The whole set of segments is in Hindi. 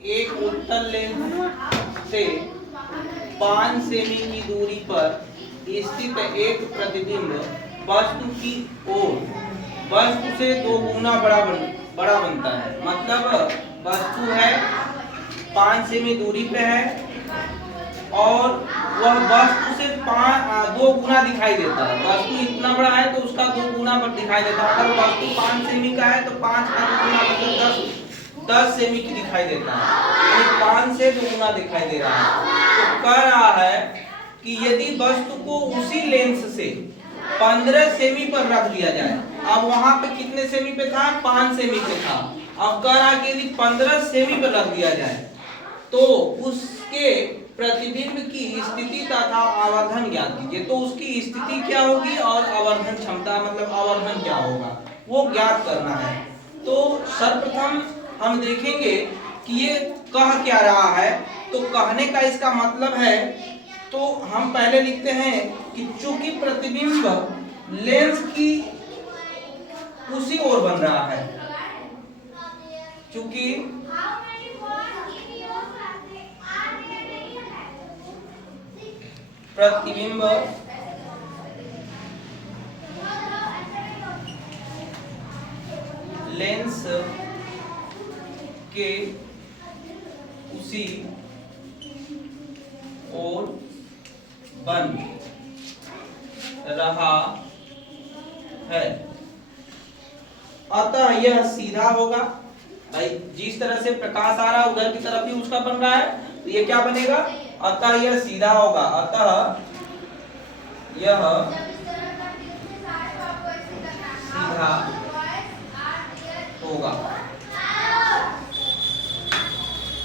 एक उत्तल लेंस से 5 सेमी की दूरी पर स्थित एक प्रतिबिंब वस्तु की ओर वस्तु से 2 गुना बड़ा बनता है। मतलब वस्तु है 5 सेमी दूरी पे है और वह वस्तु से 2 गुना दिखाई देता है। वस्तु इतना बड़ा है तो उसका 2 गुना पर दिखाई देता है। अगर वस्तु 5 सेमी का है तो 5 का 2 गुना मतलब 10 सेमी की दिखाई देता है। 5 से 2 गुना दिखाई दे रहा है। तो कह रहा है कि यदि वस्तु को उसी लेंस से 15 सेमी पर रख दिया जाए, अब वहां पे कितने सेमी पे था? 5 सेमी पे था। अब कह रहा कि यदि 15 सेमी पर रख दिया जाए तो उसके प्रतिबिंब की स्थिति तथा आवर्धन ज्ञात कीजिए। तो उसकी स्थिति क्या होगी और आवर्धन क्षमता मतलब आवर्धन क्या होगा वो ज्ञात करना है। तो सर्वप्रथम हम देखेंगे कि ये कह क्या रहा है। तो कहने का इसका मतलब है, तो हम पहले लिखते हैं कि चूंकि प्रतिबिंब लेंस की उसी ओर बन रहा है, चूंकि प्रतिबिंब लेंस के उसी ओर बन रहा है, अतः यह सीधा होगा। भाई जिस तरह से प्रकाश आ रहा है उधर की तरफ ही उसका बन रहा है, तो ये क्या बनेगा? अतः यह सीधा होगा। अतः यह सीधा होगा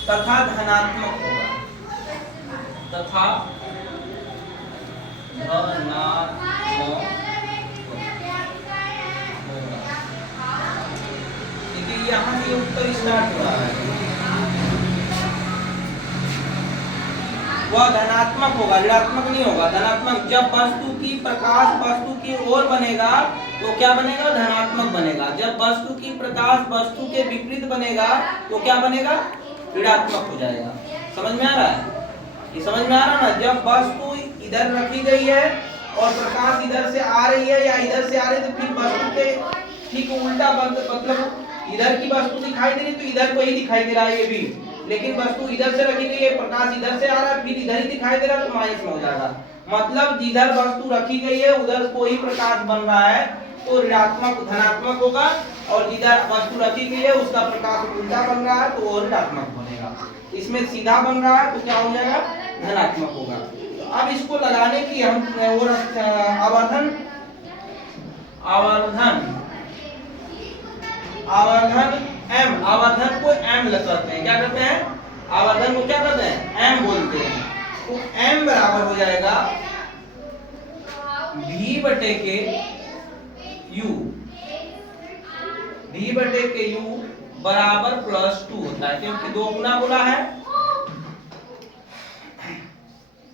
तथा धनात्मक होगा। तथा धनात्मक होगा। देखिए यहाँ से उत्तर स्टार्ट हो रहा है। वह धनात्मक होगा, ऋणात्मक नहीं होगा, धनात्मक। जब वस्तु की प्रकाश वस्तु की ओर बनेगा तो क्या बनेगा? धनात्मक बनेगा। जब वस्तु की प्रकाश वस्तु के विपरीत बनेगा तो क्या बनेगा? ऋणात्मक हो जाएगा। समझ में आ रहा है? ये समझ में आ रहा है ना? जब वस्तु इधर रखी गई है और प्रकाश इधर से आ रही है या इधर से आ रही है तो फिर वस्तु के ठीक उल्टा मतलब इधर की वस्तु दिखाई दे रही तो इधर को ही दिखाई दे रहा है ये भी, लेकिन वस्तु इधर से रखी गई है, प्रकाश इधर से आ रहा है फिर इधर ही दिखाई दे रहा है तो माइनस में हो जाएगा। मतलब जिधर वस्तु रखी गई है उधर को ही प्रकाश बन रहा है तो ऋणात्मक धनात्मक होगा, और जिधर वस्तु रखी गई है उसका प्रकाश उल्टा बन रहा है तो वो ऋणात्मक बनेगा। इसमें सीधा बन रहा है तो क्या हो जाएगा? धनात्मक होगा। तो अब इसको लगाने की हम आवर्धन m, आवर्धन को m करते हैं। क्या करते हैं? आवर्धन को क्या करते हैं? m बोलते हैं। तो m बराबर हो जाएगा v बटे के u। v बटे के u बराबर +2 होता है क्योंकि 2 गुना बोला है।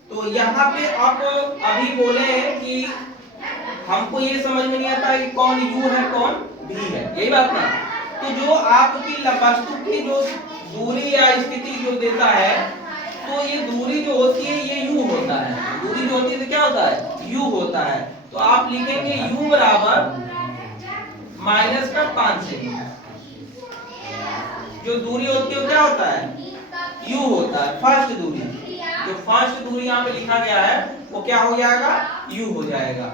तो यहाँ पे आप अभी बोले कि हमको ये समझ में नहीं आता कि कौन u है कौन v है, यही बात ना। तो जो आपकी वस्तु की जो दूरी या स्थिति जो देता है तो ये दूरी जो होती है ये u होता है। दूरी जो होती है तो क्या होता है? u होता है। तो आप लिखेंगे u बराबर -5 सेमी। जो दूरी होती है वो क्या होता है? u होता है, फर्स्ट दूरी। जो फर्स्ट दूरी यहाँ पे लिखा गया है वो क्या हो जाएगा? u हो जाएगा।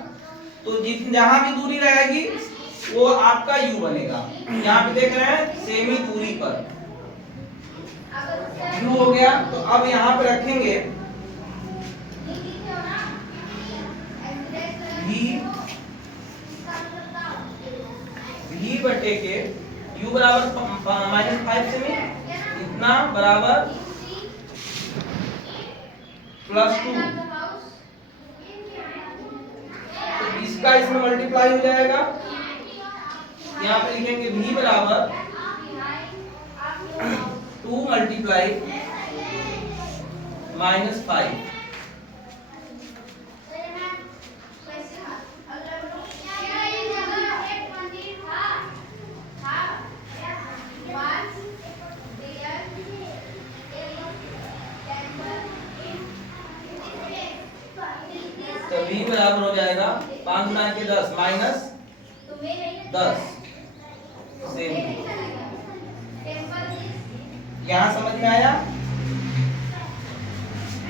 तो जहां भी दूरी रहेगी वो आपका u बनेगा। यहाँ पे देख रहे हैं सेमी दूरी पर u हो गया। तो अब यहाँ पे रखेंगे v बटे के u बराबर -5 सेमी इतना बराबर +2। तो इसका इसमें मल्टीप्लाई हो जाएगा। यहाँ पे लिखेंगे v बराबर 2 मल्टीप्लाई -5। बराबर हो जाएगा 5 गुना के 10 माइनस 10 सेमी। यहाँ समझ में आया?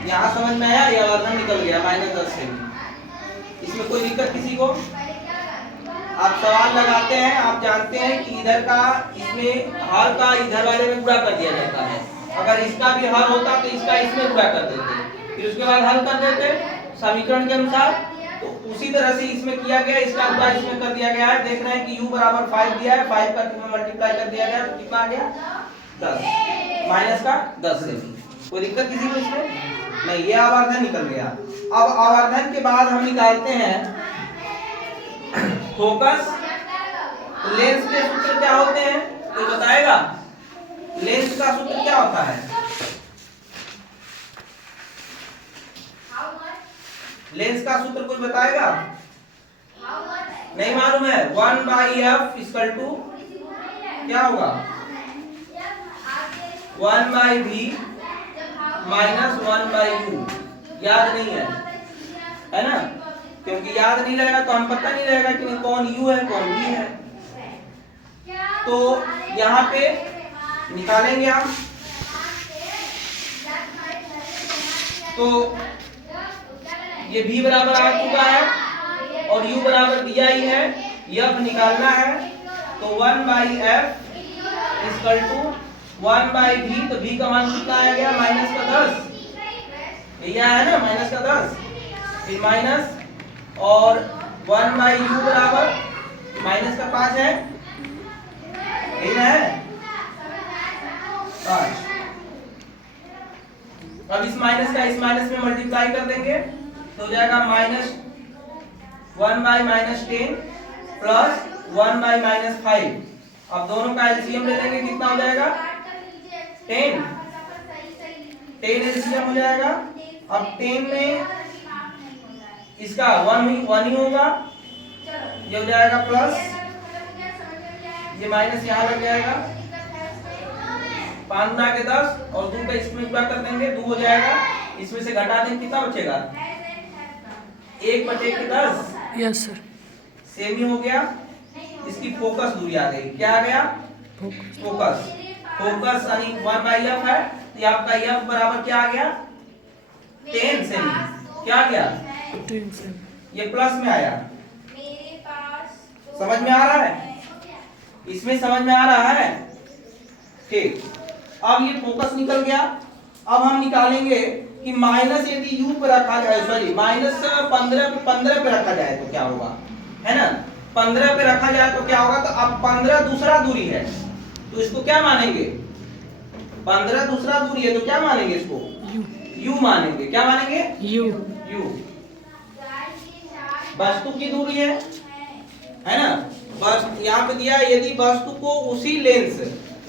यहाँ समझ में आया? यह वर्धन निकल गया माइनस 10 सेमी। इसमें कोई दिक्कत किसी को? आप सवाल लगाते हैं, आप जानते हैं कि इधर का इसमें हर का इधर वाले में गुणा कर दिया जाता है। अगर इसका भी हर होता तो इसका इसमें गुणा कर देते, फिर उसके बाद हल कर देते समीकरण के अनुसार। तो उसी तरह से इसमें किया गया, इसका गुणा इसमें कर दिया गया है। देख रहे हैं कि u बराबर 5 दिया है, 5 का मल्टीप्लाई कर दिया गया तो कितना आ गया 10 माइनस का 10 सेमी। कोई दिक्कत किसी को इसमें नहीं? ये आवर्धन निकल गया। अब आवर्धन के बाद हम निकालते हैं फोकस। तो लेंस के सूत्र क्या होते हैं कोई बताएगा? लेंस का सूत्र क्या होता है? लेंस का सूत्र कोई बताएगा? नहीं मालूम है? 1/f इक्वल टू क्या होगा? 1/v minus 1/u। याद नहीं है ना? क्योंकि याद नहीं रहेगा तो हम पता नहीं रहेगा कि कौन u है कौन v है। तो यहाँ पे निकालेंगे हम। तो ये v बराबर आ चुका है और u बराबर दिया ही है, f निकालना है। तो 1/f इक्वल टू 1/v। तो v का मान कितना आया गया? माइनस का 10। यही है ना माइनस का 10, फिर माइनस और 1/u बराबर माइनस का 5 है, यही ना है 5। अब इस माइनस का इस माइनस में मल्टीप्लाई कर देंगे तो हो जाएगा माइनस 1/-10 प्लस 1/-5। अब दोनों का एलसीएम ले लेंगे, कितना हो जाएगा 10 एलसीएम हो जाएगा। अब 10 में इसका 1 ही होगा, ये हो जाएगा प्लस, ये माइनस यहाँ लग जाएगा 5 गुना के 10 और 2 का इसमें गुणा कर देंगे 2 हो जाएगा। इसमें से घटा देंगे कितना बचेगा 1/10। Yes sir. सेमी हो गया। इसकी फोकस दूरी आ गई, क्या आ गया फोकस। फोकस यानी 1/f है तो आपका f बराबर क्या आ गया 10 सेमी। क्या आ गया 10 सेमी। ये प्लस में आया। समझ में आ रहा है? इसमें समझ में आ रहा है? ठीक। अब ये फोकस निकल गया। अब हम निकालेंगे कि माइनस यदि u पे रखा जाए, सॉरी माइनस 15 पे रखा जाए तो क्या होगा, है ना? 15 पे रखा जाए तो क्या होगा? तो अब 15 दूसरा दूरी है तो इसको क्या मानेंगे? 15 दूसरा दूरी है तो क्या मानेंगे इसको? u मानेंगे। क्या मानेंगे? u। वस्तु की दूरी है ना? बस यहाँ पे दिया यदि वस्तु को उसी लेंस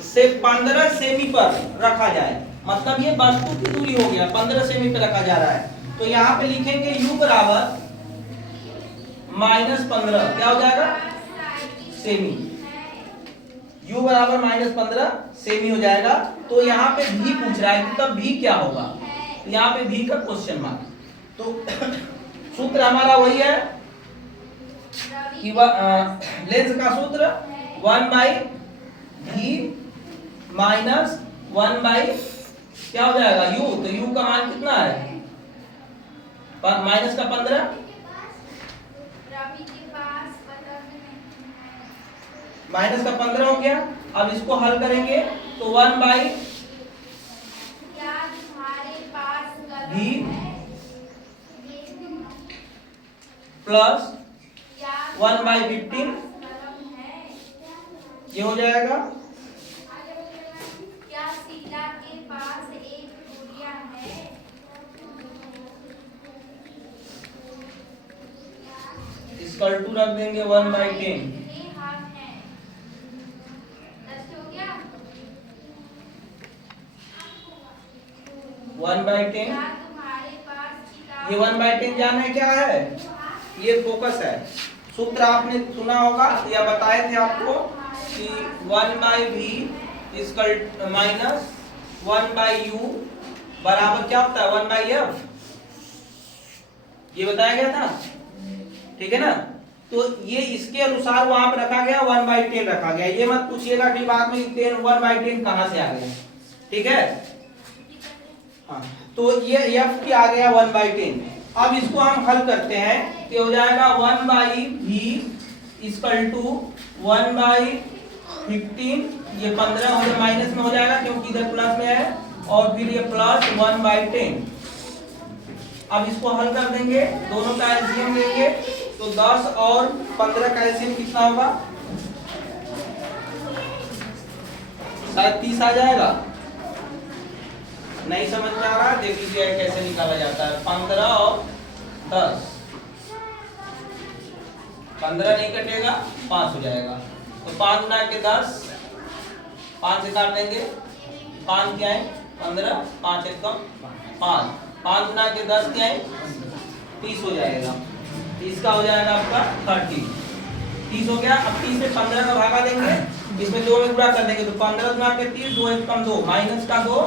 से 15 सेमी पर रखा जाए, मतलब ये वस्तु की दूरी हो गया 15 सेमी पे रखा जा रहा है। तो यहाँ पे लिखेंगे u बराबर -15। क्या हो जाएगा सेमी। u बराबर -15 सेमी हो जाएगा। तो यहाँ पे v पूछ रहा है तब v क्या होगा? यहाँ पे v का क्वेश्चन मार्क। तो सूत्र हमारा वही है कि लेंस का सूत्र 1/v माइनस 1/ क्या हो जाएगा u। तो u का मान कितना है माइनस का 15, माइनस का 15 हो गया। अब इसको हल करेंगे तो 1/v प्लस 1/15 ये हो जाएगा। इसका 2 रख देंगे 1/10। 1/10 ये 1/10 जाना है क्या है? ये फोकस है। सूत्र आपने सुना होगा या बताए थे आपको कि 1/v इक्वल माइनस 1/u बराबर क्या होता है 1/f। ये बताया गया था। ठीक है ना। तो ये इसके अनुसार वहां पे रखा गया 1/10 रखा गया। ये मत पूछिएगा कि बाद में 1/10 कहां से आ गया, ठीक है। हाँ, तो ये f की आ गया 1/10। अब इसको हम हल करते हैं तो हो जाएगा 1/v इक्वल टू 1/15। ये 15 हो जाए माइनस में हो जाएगा क्योंकि इधर प्लस में है, और फिर ये प्लस 1/10। अब इसको हल कर देंगे, दोनों का एलसीएम लेंगे तो 10 और 15 का एलसीएम कितना होगा, शायद 30 आ जाएगा। नहीं समझ में आ रहा, देख लीजिए कैसे निकाला जाता है। 15 और 10, 15 नहीं कटेगा, 5 हो जाएगा। तो 5 गुना के 10, 5 से काट देंगे, 5 क्या है 15, 5 एक कम 5, 5 गुना के 10 क्या है 30 हो जाएगा। 30 का हो जाएगा आपका 30, 30 हो गया। अब 30 से 15 का भागा देंगे, इसमें 2 में गुणा कर देंगे तो 15 गुना के 30, 2 एक कम 2, माइनस का 2,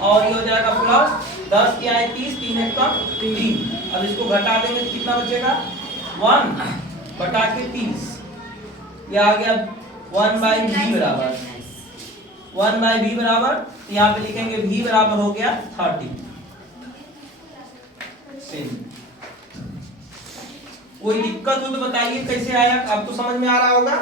और ये हो जाएगा प्लस 10 क्या है 30, 3 एक कम 3। अब इसको घटा देंगे तो कितना बचेगा 1 बटा के 30, ये आ गया 1/v बराबर 1/v बराबर, यहाँ पे लिखेंगे v बराबर हो गया 30। कोई दिक्कत हो तो बताइए कैसे आया, अब तो समझ में आ रहा होगा।